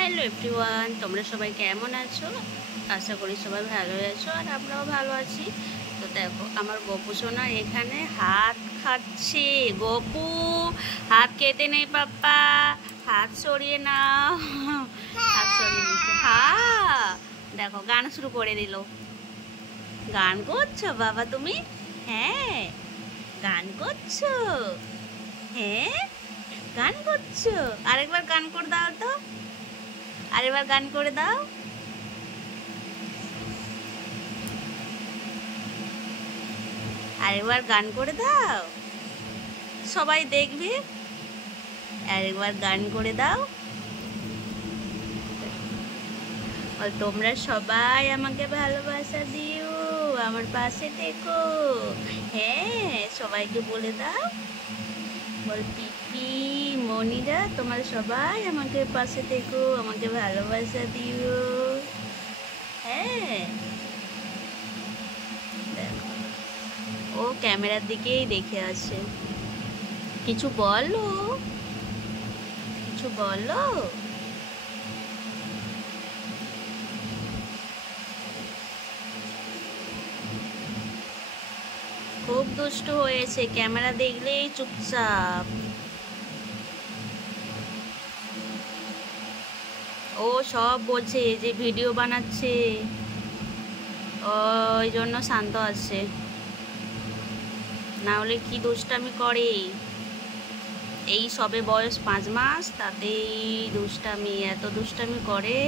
Hello everyone, তোমরা সবাই কেমন আছো? আশা করি সবাই ভালো আছো আর আমরাও ভালো আছি। তো দেখো, আমার গপু সোনা এখানে হাত খাচ্ছে। গপু, হাত কেটে নেই পাপ্পা, হাত সরিয়ে নাও। হাত সরিয়ে নিচ্ছে। দেখো, গান শুরু করে দিল। গান করছো বাবা তুমি? হ্যাঁ, গান করছো। হ্যাঁ, গান করছো। আরেকবার গান করে দাও তো, আরেকবার গান করে দাও। আরেকবার গান করে দাও, সবাই দেখবে। আরেকবার গান করে দাও। আর তোমরা সবাই আমাকে ভালোবাসা দিও, আমার পাশে থেকো। হ্যাঁ, সবাইকে বলে দাও। বল, পিপি মনিরা, তোমরা সবাই আমাকে পাশে থেকো, আমাকে ভালোবাসা দিও। হ্যাঁ, দেখো, ও ক্যামেরার দিকেই দেখে আছে। কিছু বলো, কিছু বলো। খুব দুষ্টু হয়েছে, ক্যামেরা দেখলেই চুপচাপ। ও সব বলছে যে ভিডিও বানাচ্ছে, ওই জন্য শান্ত আছে, না হলে কি দুষ্টামি করে। এই সবে বয়স 5 মাস, তাতেই দুষ্টামি, এত দুষ্টামি করে।